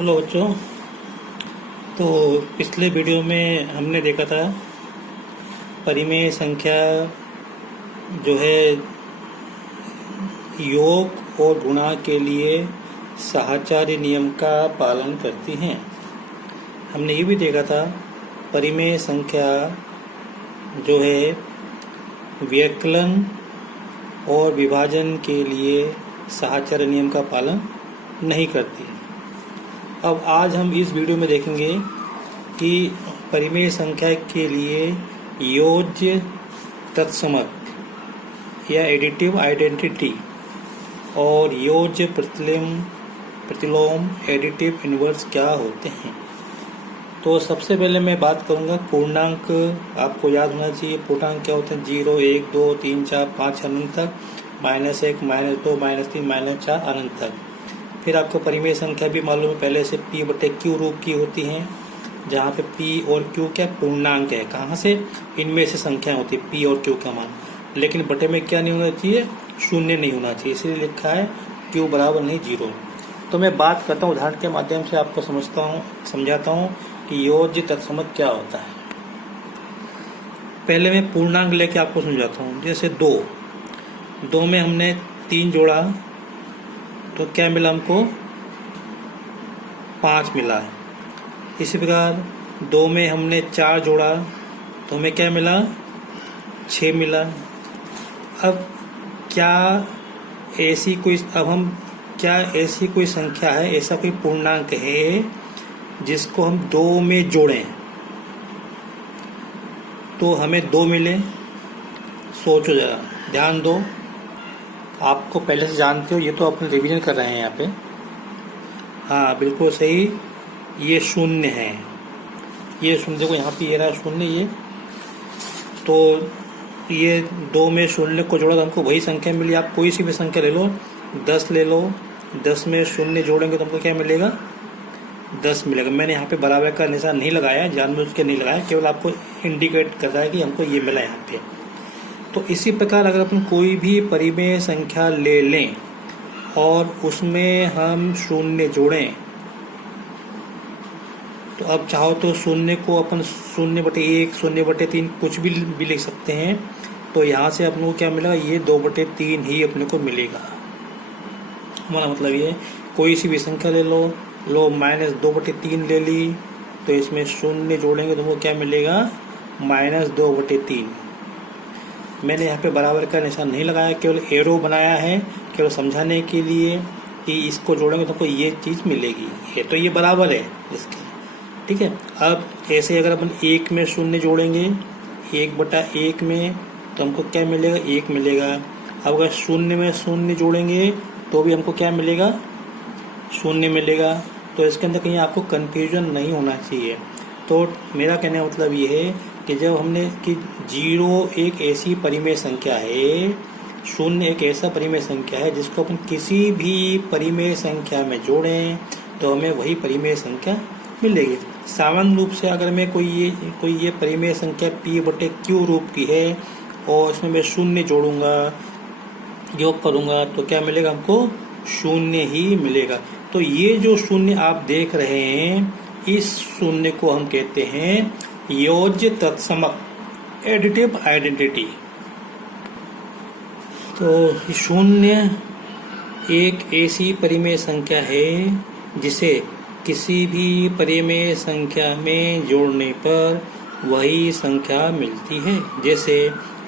Hello बच्चों। तो पिछले वीडियो में हमने देखा था परिमेय संख्या जो है योग और गुणा के लिए साहचर्य नियम का पालन करती हैं। हमने ये भी देखा था परिमेय संख्या जो है व्यवकलन और विभाजन के लिए साहचर्य नियम का पालन नहीं करती। अब आज हम इस वीडियो में देखेंगे कि परिमेय संख्या के लिए योज्य तत्समक या एडिटिव आइडेंटिटी और योज्य प्रतिलोम एडिटिव इनवर्स क्या होते हैं। तो सबसे पहले मैं बात करूंगा पूर्णांक। आपको याद होना चाहिए पूर्णांक क्या होते हैं। 0, 1, 2, 3, 4, 5 अनंत तक, -1, -2, -3, -4 अनंत तक। फिर आपको परिमेय संख्या भी मालूम है पहले से P/Q रूप की होती हैं, जहाँ पे P और Q क्या पूर्णांक है। कहाँ से? इनमें से संख्या होती है P और Q का मान। लेकिन बटे में क्या नहीं होना चाहिए? शून्य नहीं होना चाहिए, इसलिए लिखा है Q बराबर नहीं 0। तो मैं बात करता हूँ उदाहरण के माध्यम से, आपको समझाता हूँ कि योज्य तत्समक क्या होता है। पहले मैं पूर्णांक लेके आपको समझाता हूँ। जैसे 2 में हमने 3 जोड़ा तो क्या मिला हमको? 5 मिला है। इसी प्रकार 2 में हमने 4 जोड़ा तो हमें क्या मिला? 6 मिला। अब क्या ऐसी कोई संख्या है, ऐसा कोई पूर्णांक है जिसको हम 2 में जोड़ें तो हमें 2 मिले? सोचो जरा, ध्यान दो। आपको पहले से जानते हो, ये तो अपने रिवीजन कर रहे हैं यहाँ पे। हाँ बिल्कुल सही, ये शून्य है। ये शून्य देखो यहाँ पे, ये रहा शून्य। ये तो ये 2 में शून्य को जोड़ा तो हमको वही संख्या मिली। आप कोई सी भी संख्या ले लो, 10 ले लो, 10 में शून्य जोड़ेंगे तो हमको क्या मिलेगा? 10 मिलेगा। मैंने यहाँ पे बराबर का निशान नहीं लगाया, जानबूझ के नहीं लगाया, केवल आपको इंडिकेट कर रहा है कि हमको ये मिला यहाँ पे। तो इसी प्रकार अगर अपन कोई भी परिमेय संख्या ले लें और उसमें हम शून्य जोड़ें तो अब चाहो तो शून्य को अपन 0/1, 0/3 कुछ भी लिख सकते हैं। तो यहाँ से अपन को क्या मिलेगा? ये 2/3 ही अपने को मिलेगा। हमारा मतलब ये कोई सी भी संख्या ले लो, -2/3 ले ली तो इसमें शून्य जोड़ेंगे तो वो क्या मिलेगा? -2/3। मैंने यहाँ पे बराबर का निशान नहीं लगाया, केवल एरो बनाया है केवल समझाने के लिए कि इसको जोड़ेंगे तो हमको ये चीज़ मिलेगी। तो ये बराबर है इसके, ठीक है। अब ऐसे अगर अपन 1 में शून्य जोड़ेंगे, 1/1 में तो हमको क्या मिलेगा? 1 मिलेगा। अब अगर 0 में शून्य जोड़ेंगे तो भी हमको क्या मिलेगा? 0 मिलेगा। तो इसके अंदर कहीं आपको कन्फ्यूजन नहीं होना चाहिए। तो मेरा कहने का मतलब ये है कि जब हमने कि 0 एक ऐसी परिमेय संख्या है, 0 एक ऐसा परिमेय संख्या है जिसको अपन किसी भी परिमेय संख्या में जोड़ें तो हमें वही परिमेय संख्या मिलेगी। सामान्य रूप से अगर मैं कोई ये परिमेय संख्या P/Q रूप की है और इसमें मैं 0 जोड़ूंगा, योग करूंगा तो क्या मिलेगा हमको? 0 ही मिलेगा। तो ये जो 0 आप देख रहे हैं, इस 0 को हम कहते हैं योज्य तत्समक एडिटिव आइडेंटिटी। तो 0 एक ऐसी परिमेय संख्या है जिसे किसी भी परिमेय संख्या में जोड़ने पर वही संख्या मिलती है। जैसे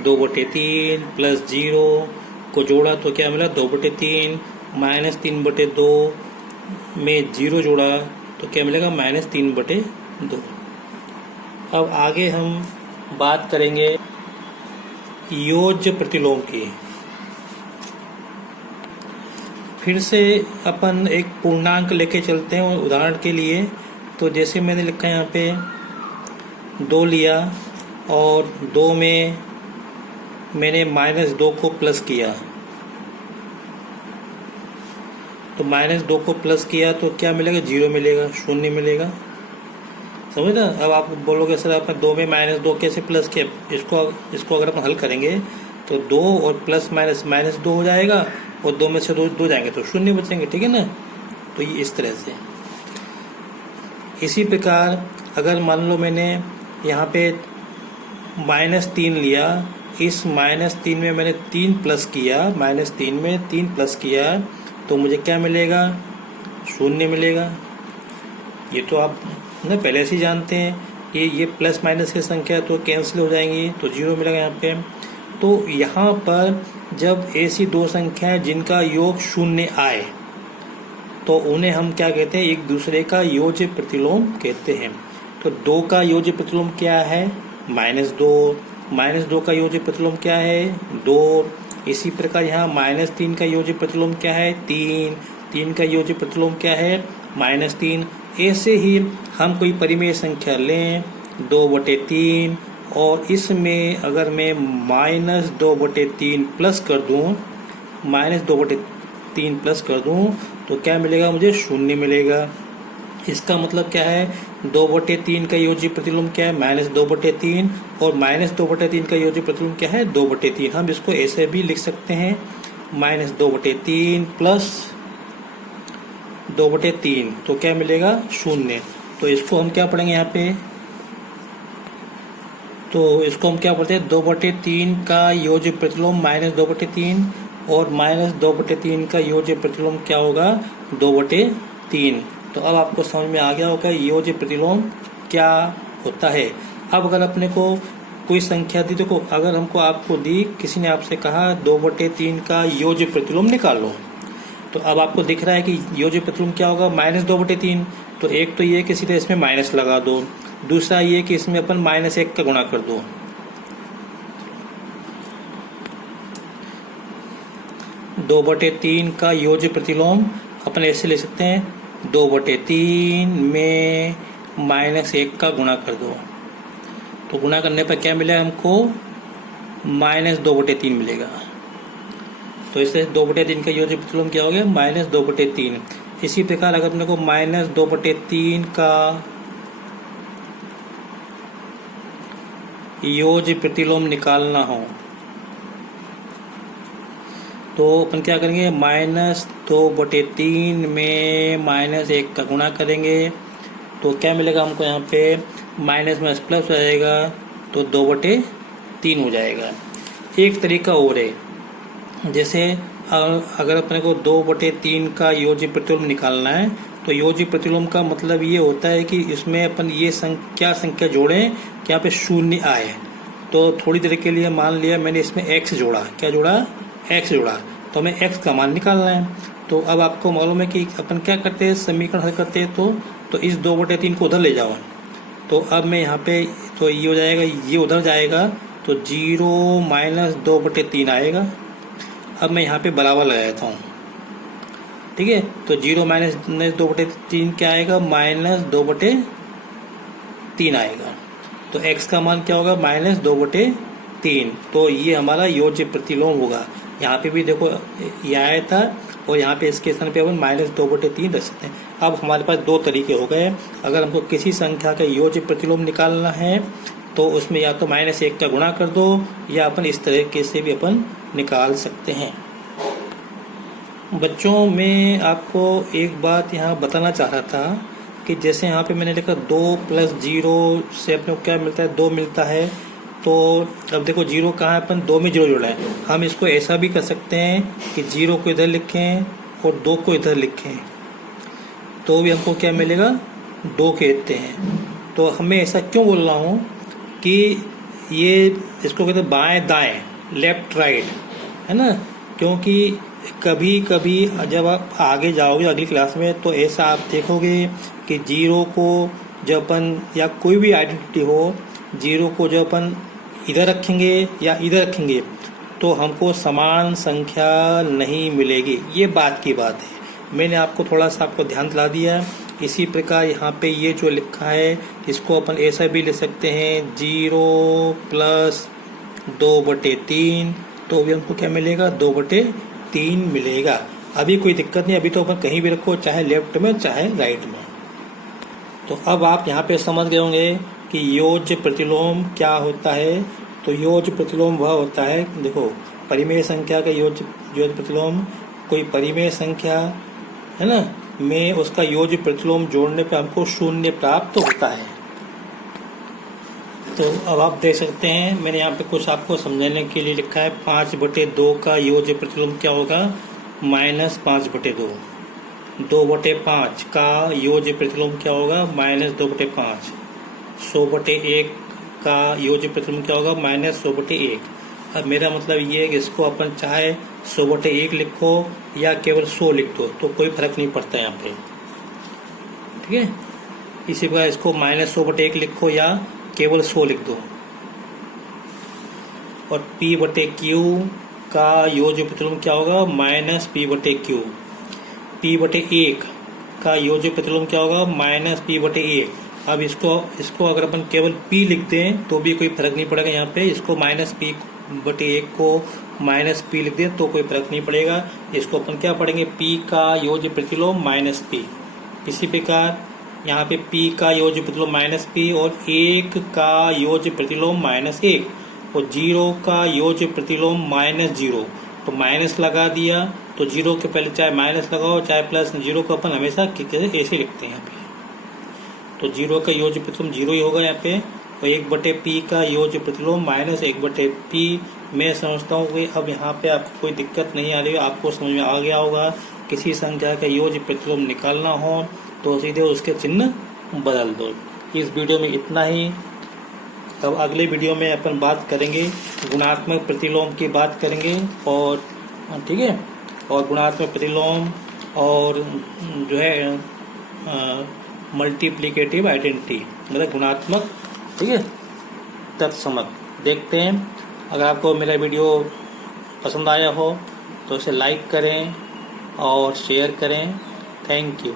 2/3 + 0 को जोड़ा तो क्या मिला? 2/3। -3/2 में 0 जोड़ा तो क्या मिलेगा? -3/2। अब आगे हम बात करेंगे योज्य प्रतिलोम की। फिर से अपन एक पूर्णांक लेके चलते हैं उदाहरण के लिए। तो जैसे मैंने लिखा है यहाँ पे 2 लिया और 2 में मैंने -2 को प्लस किया, तो -2 को प्लस किया तो क्या मिलेगा? 0 मिलेगा, 0 मिलेगा। समझ ना? अब आप बोलोगे सर आपने 2 में -2 कैसे प्लस किया? इसको अगर अपन हल करेंगे तो 2 और प्लस -2 हो जाएगा और 2 में से 2 जाएंगे तो 0 बचेंगे, ठीक है ना। तो ये इस तरह से इसी प्रकार अगर मान लो मैंने यहाँ पे -3 लिया, इस -3 में मैंने 3 प्लस किया, -3 में 3 प्लस किया, तो मुझे क्या मिलेगा? 0 मिलेगा। ये तो आप ना पहले से ही जानते हैं कि ये प्लस माइनस की संख्या तो कैंसिल हो जाएंगी, तो 0 मिलेगा यहाँ पे। तो यहाँ पर जब ऐसी दो संख्याएं जिनका योग 0 आए तो उन्हें हम क्या कहते हैं? एक दूसरे का योज्य प्रतिलोम कहते हैं। तो 2 का योज्य प्रतिलोम क्या है? -2। -2 का योज्य प्रतिलोम क्या है? 2। इसी प्रकार यहाँ -3 का योज्य प्रतिलोम क्या है? 3। 3 का योज्य प्रतिलोम क्या है? -3। ऐसे ही हम कोई परिमेय संख्या लें 2/3 और इसमें अगर मैं -2/3 प्लस कर दूं, -2/3 प्लस कर दूं तो क्या मिलेगा मुझे? 0 मिलेगा। इसका मतलब क्या है? 2/3 का योज्य प्रतिलोम क्या है? -2/3 और -2/3 का योज्य प्रतिलोम क्या है? 2/3। हम इसको ऐसे भी लिख सकते हैं -2/3 प्लस 2/3, तो क्या मिलेगा? 0। तो इसको हम क्या पढ़ेंगे यहाँ पे? तो इसको हम क्या पढ़ते हैं? 2/3 का योज्य प्रतिलोम -2/3 और -2/3 का योज्य प्रतिलोम क्या होगा? 2/3। तो अब आपको समझ में आ गया होगा योज्य प्रतिलोम क्या होता है। अब अगर अपने को कोई संख्या दी, देखो अगर हमको आपको दी, किसी ने आपसे कहा 2/3 का योज्य प्रतिलोम निकालो, तो अब आपको दिख रहा है कि योज्य प्रतिलोम क्या होगा? -2/3। तो एक तो ये कि सीधे इसमें माइनस लगा दो, दूसरा ये कि इसमें अपन -1 का गुणा कर दो। दो बटे तीन का योज्य प्रतिलोम अपन ऐसे ले सकते हैं, 2/3 में -1 का गुणा कर दो। तो गुणा करने पर क्या मिलेगा हमको? -2/3 मिलेगा। तो इससे 2/3 का योज्य प्रतिलोम क्या हो गया? -2/3। इसी प्रकार अगर अपने को -2/3 का योज्य प्रतिलोम निकालना हो तो अपन क्या करेंगे? -2/3 में -1 का गुणा करेंगे, तो क्या मिलेगा हमको? यहाँ पे माइनस माइनस प्लस हो जाएगा, तो 2/3 हो जाएगा। एक तरीका और है, जैसे अगर अपने को 2/3 का योज्य प्रतिलोम निकालना है, तो योज्य प्रतिलोम का मतलब ये होता है कि इसमें अपन ये संख्या जोड़ें कि यहाँ पे 0 आए। तो थोड़ी देर के लिए मान लिया मैंने इसमें x जोड़ा, क्या जोड़ा? x जोड़ा, तो हमें x का मान निकालना है। तो अब आपको मालूम है कि अपन क्या करते हैं, समीकरण हल करते हैं, तो इस 2/3 को उधर ले जाओ। तो अब मैं यहाँ पे, तो ये हो जाएगा, ये उधर जाएगा, तो 0 - 2/3 आएगा। अब मैं यहाँ पे बराबर लगा देता हूँ, ठीक है। तो 0 - 2/3 क्या आएगा? -2/3 आएगा। तो x का मान क्या होगा? -2/3। तो ये हमारा योज्य प्रतिलोम होगा। यहाँ पे भी देखो ये आया था और यहाँ पे इसके स्थान पे अपन -2/3 रख सकते हैं। अब हमारे पास दो तरीके हो गए। अगर हमको किसी संख्या का योज्य प्रतिलोम निकालना है तो उसमें या तो -1 का गुणा कर दो, या अपन इस तरीके से भी अपन निकाल सकते हैं। बच्चों, मैं आपको एक बात यहाँ बताना चाह रहा था कि जैसे यहाँ पे मैंने लिखा 2 + 0 से अपने को क्या मिलता है? 2 मिलता है। तो अब देखो 0 कहाँ है? अपन 2 में 0 जोड़ा है। हम इसको ऐसा भी कर सकते हैं कि 0 को इधर लिखें और 2 को इधर लिखें, तो भी हमको क्या मिलेगा? 2 कहते हैं। तो हमें ऐसा क्यों बोल रहा हूँ कि ये इसको कहते हैं बाएं दाएं, लेफ्ट राइट, है ना। क्योंकि कभी कभी जब आप आगे जाओगे अगली क्लास में, तो ऐसा आप देखोगे कि 0 को जब अपन, या कोई भी आइडेंटिटी हो, 0 को जब अपन इधर रखेंगे या इधर रखेंगे तो हमको समान संख्या नहीं मिलेगी। ये बात की बात है। मैंने आपको थोड़ा सा आपको ध्यान दिला दिया। इसी प्रकार यहाँ पे ये जो लिखा है इसको अपन ऐसा भी लिख सकते हैं, 0 + 2/3, तो भी हमको क्या मिलेगा? 2/3 मिलेगा। अभी कोई दिक्कत नहीं, अभी तो अपन कहीं भी रखो, चाहे लेफ्ट में चाहे राइट में। तो अब आप यहाँ पे समझ गए होंगे कि योज्य प्रतिलोम क्या होता है। तो योज्य प्रतिलोम वह होता है, देखो परिमेय संख्या का योज्य प्रतिलोम, कोई परिमेय संख्या है ना, में उसका योज्य प्रतिलोम जोड़ने पर हमको शून्य प्राप्त होता है। तो अब आप देख सकते हैं मैंने यहाँ पे कुछ आपको समझाने के लिए लिखा है। 5/2 का योज्य प्रतिलोम क्या होगा? -5/2। 2/5 का योज्य प्रतिलोम क्या होगा? -2/5। 100/1 का योज्य प्रतिलोम क्या होगा? -100/1। अब मेरा मतलब ये है कि इसको अपन चाहे 100/1 लिखो या केवल 100 लिख दो तो कोई फर्क नहीं पड़ता यहाँ पे, ठीक है। इसी प्रकार इसको -100/1 लिखो या केवल 100 लिख दो। और P/Q का योज्य प्रतिलोम क्या होगा? -P/Q। P/1 का योज्य प्रतिलोम क्या होगा? -P/1। अब इसको अगर अपन केवल P लिख दें तो भी कोई फर्क नहीं पड़ेगा यहाँ पे। इसको -P/1 को -P लिख दें तो कोई फर्क नहीं पड़ेगा। इसको अपन क्या पढ़ेंगे? P का योज्य प्रतिलोम -P। इसी प्रकार यहाँ पे P का योज्य प्रतिलोम -P और 1 का योज्य प्रतिलोम -1 और 0 का योज्य प्रतिलोम -0। तो माइनस लगा दिया तो 0 के पहले चाहे माइनस लगाओ चाहे प्लस, 0 को अपन हमेशा ऐसे लिखते हैं यहाँ पे। तो 0 का योज्य प्रतिलोम 0 ही होगा यहाँ पे। और 1/P का योज्य प्रतिलोम -1/P। मैं समझता हूँ कि अब यहाँ पे आपको कोई दिक्कत नहीं आ रही है, आपको समझ में आ गया होगा। किसी संख्या का योज्य प्रतिलोम निकालना हो तो सीधे उसके चिन्ह बदल दो। इस वीडियो में इतना ही। अब अगले वीडियो में अपन बात करेंगे गुणात्मक प्रतिलोम की बात करेंगे, और ठीक है, और गुणात्मक प्रतिलोम और जो है मल्टीप्लिकेटिव आइडेंटिटी मतलब गुणात्मक, ठीक है, तत्समक देखते हैं। अगर आपको मेरा वीडियो पसंद आया हो तो इसे लाइक करें और शेयर करें। Thank you.